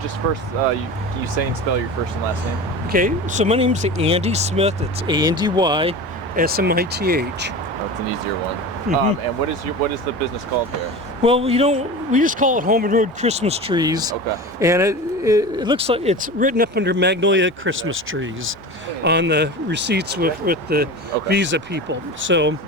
Just first, can you say and spell your first and last name? Okay, so my name's Andy Smith. It's ANDY SMITH. Oh, it's an easier one. Mhm. And what is the business called here? Well, we just call it Home and Road Christmas Trees. Okay. And it looks like it's written up under Magnolia Christmas Trees on the receipts with the Okay. Visa people. So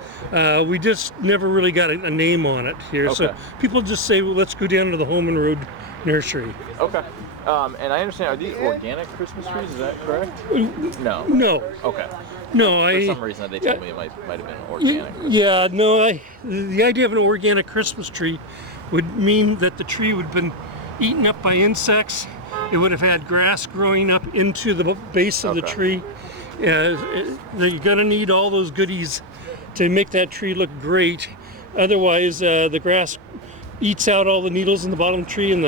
we just never really got a name on it here. Okay. So people just say, well, let's go down to the Home and Road Nursery. Okay. And I understand, are these organic Christmas trees? Is that correct? No. No, Okay. no, For some reason they told me it might have been organic. Yeah, no, the idea of an organic Christmas tree would mean that the tree would have been eaten up by insects. It would have had grass growing up into the base of the Okay. tree. You're gonna need all those goodies to make that tree look great. Otherwise, the grass eats out all the needles in the bottom tree, and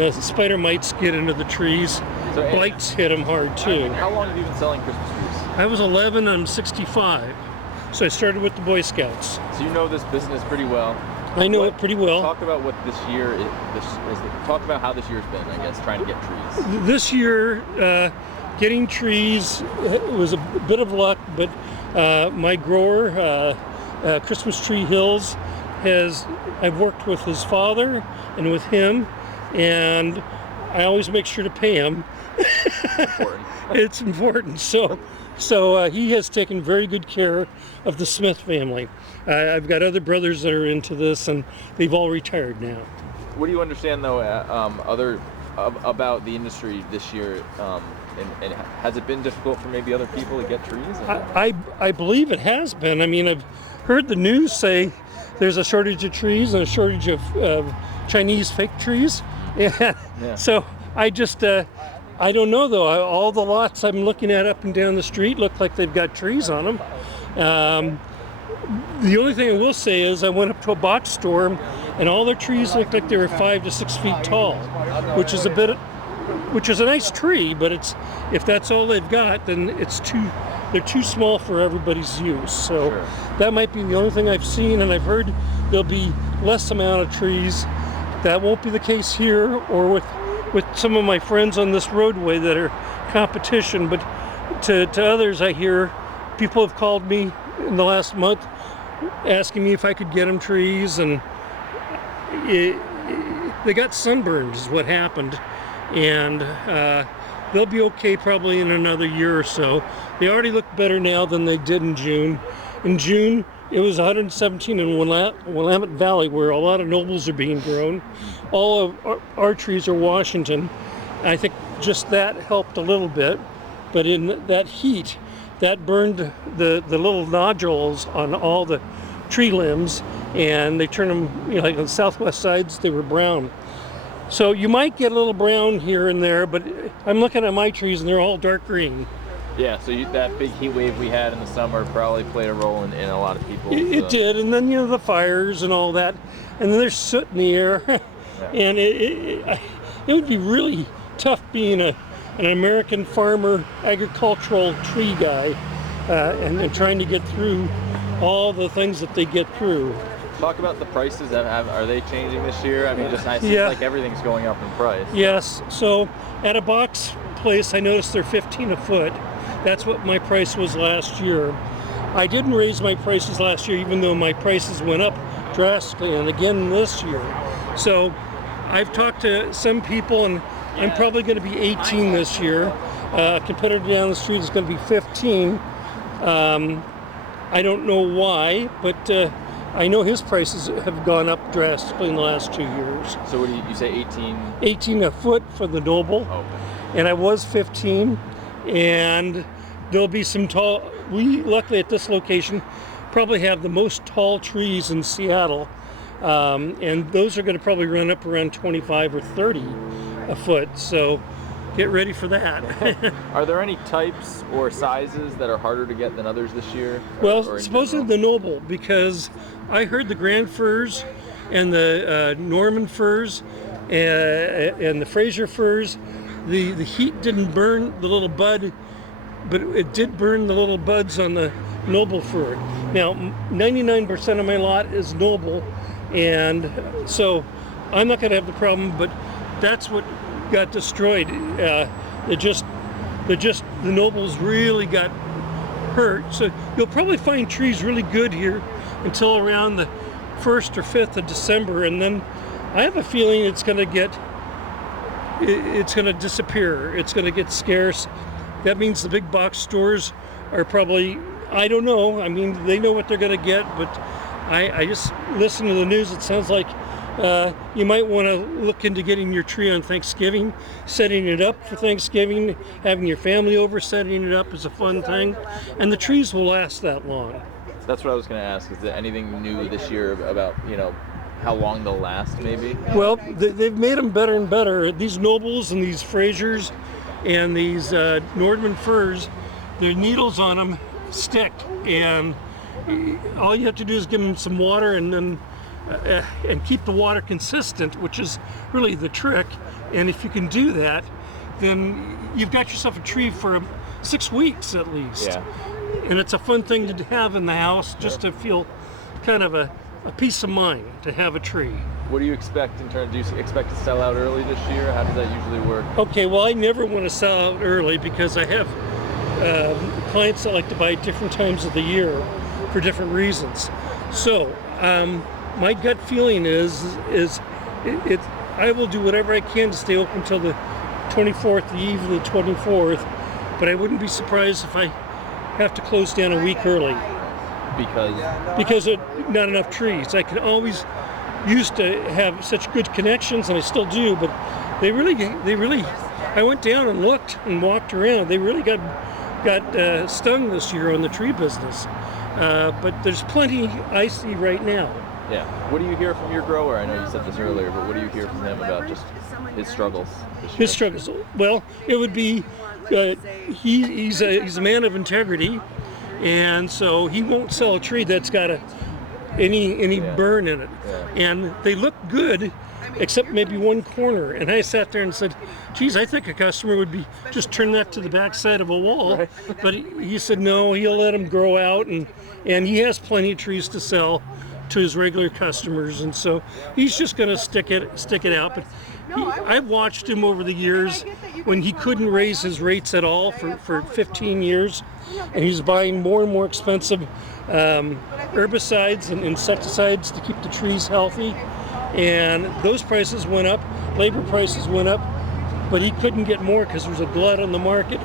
the spider mites get into the trees. So, Blights hit them hard too. How long have you been selling Christmas trees? I was 11, I'm 65. So I started with the Boy Scouts. So you know this business pretty well. I know it pretty well. Talk about what this year is. Talk about how this year's been, I guess, trying to get trees. This year, getting trees was a bit of luck, but my grower, Christmas Tree Hills, I've worked with his father and with him, and I always make sure to pay him. Important. It's important. So he has taken very good care of the Smith family. I've got other brothers that are into this, and they've all retired now. What do you understand though, about the industry this year? And has it been difficult for maybe other people to get trees? I believe it has been. I mean, I've heard the news say there's a shortage of trees and a shortage of Chinese fake trees. Yeah. So I just, I don't know though. All the lots I'm looking at up and down the street look like they've got trees on them. The only thing I will say is I went up to a box store and all their trees looked like they were 5 to 6 feet tall, which is a nice tree, but if that's all they've got, then they're too small for everybody's use. So Sure. That might be the only thing I've seen, and I've heard there'll be less amount of trees. That won't be the case here or with some of my friends on this roadway that are competition, but to others I hear people have called me in the last month asking me if I could get them trees, and they got sunburned is what happened, and they'll be okay probably in another year or so. They already look better now than they did in June. In June, it was 117 in Willamette Valley, where a lot of nobles are being grown. All of our trees are Washington. I think just that helped a little bit, but in that heat, that burned the little nodules on all the tree limbs, and they turned them, like on the southwest sides, they were brown. So you might get a little brown here and there, but I'm looking at my trees and they're all dark green. Yeah, so that big heat wave we had in the summer probably played a role in a lot of people. It did, and then the fires and all that, and then there's soot in the air, and it would be really tough being an American farmer, agricultural tree guy, and trying to get through all the things that they get through. Talk about the prices. Are they changing this year? I mean, it seems like everything's going up in price. Yes, so at a box place, I noticed they're $15 a foot. That's what my price was last year. I didn't raise my prices last year, even though my prices went up drastically, and again this year. So I've talked to some people, and I'm probably going to be 18 this year. A competitor down the street is going to be 15. I don't know why, but I know his prices have gone up drastically in the last 2 years. So what do you say, 18? 18 a foot for the noble, Oh. and I was 15, and there'll be some tall. We luckily at this location probably have the most tall trees in Seattle, and those are going to probably run up around 25 or 30 a foot. So get ready for that. Are there any types or sizes that are harder to get than others this year? Well, supposedly the noble, because I heard the grand firs and the Norman firs and the Fraser firs, the heat didn't burn the little bud, but it did burn the little buds on the noble fir. Now, 99% of my lot is noble, and so I'm not going to have the problem, but that's what got destroyed. The nobles really got hurt. So you'll probably find trees really good here until around the 1st or 5th of December, and then I have a feeling it's going to disappear. It's going to get scarce. That means the big box stores are probably, I don't know. I mean, they know what they're going to get, but I just listen to the news. It sounds like you might want to look into getting your tree on Thanksgiving, setting it up for Thanksgiving, having your family over, setting it up is a fun thing, and the trees will last that long. That's what I was going to ask. Is there anything new this year about, how long they'll last, maybe? Well, they've made them better and better. These nobles and these Frasers and these Nordmann firs, the needles on them stick, and all you have to do is give them some water and then and keep the water consistent, which is really the trick. And if you can do that, then you've got yourself a tree for 6 weeks at least. Yeah. And it's a fun thing to have in the house, just to feel kind of a peace of mind to have a tree. What do you expect in terms? Do you expect to sell out early this year? How does that usually work? Okay, well, I never want to sell out early because I have clients that like to buy at different times of the year for different reasons. So my gut feeling is I will do whatever I can to stay open until the 24th, the eve of the 24th, but I wouldn't be surprised if I have to close down a week early. Because not enough trees. I can always used to have such good connections, and I still do, but they really I went down and looked and walked around. They really got stung this year on the tree business. But there's plenty I see right now. Yeah. What do you hear from your grower? I know you said this earlier, but what do you hear from him about just his struggles this year? His struggles. Well, it would be he's a man of integrity, and so he won't sell a tree that's got any burn in it. Yeah. And they look good, except maybe one corner. And I sat there and said, geez, I think a customer would be just turn that to the back side of a wall. Right. But he said no, he'll let them grow out, and he has plenty of trees to sell to his regular customers, and so he's just going to stick it out. But I've watched him over the years when he couldn't raise his rates at all for 15 years, and he's buying more and more expensive herbicides and insecticides to keep the trees healthy, and those prices went up, labor prices went up, but he couldn't get more because there's a glut on the market.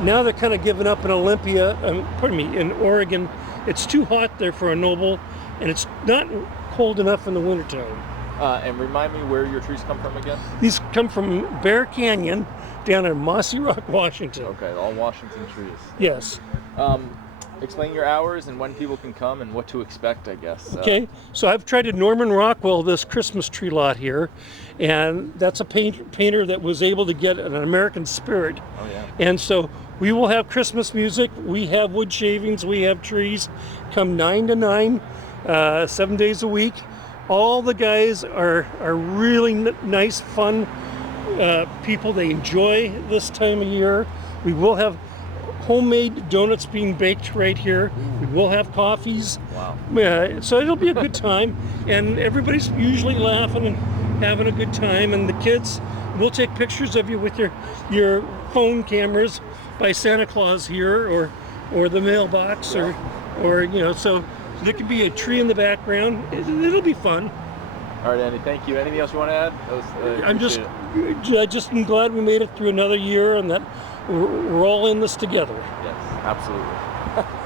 Now they're kind of giving up in Olympia, in Oregon. It's too hot there for a noble, and it's not cold enough in the wintertime. And remind me where your trees come from again? These come from Bear Canyon down in Mossy Rock, Washington. Okay, all Washington trees. Yes. Explain your hours and when people can come and what to expect, I guess. Okay, so I've tried to Norman Rockwell this Christmas tree lot here, and that's a painter that was able to get an American spirit. Oh, yeah. And so we will have Christmas music, we have wood shavings, we have trees. Come 9 to 9, 7 days a week. All the guys are really nice, fun people. They enjoy this time of year. We will have homemade donuts being baked right here. We will have coffees. Wow. So it'll be a good time, and everybody's usually laughing and having a good time. And the kids will take pictures of you with your phone cameras by Santa Claus here, or the mailbox, or so there could be a tree in the background. It'll be fun. All right, Andy, thank you. Anything else you want to add? I just am glad we made it through another year, and that we're all in this together. Yes, absolutely.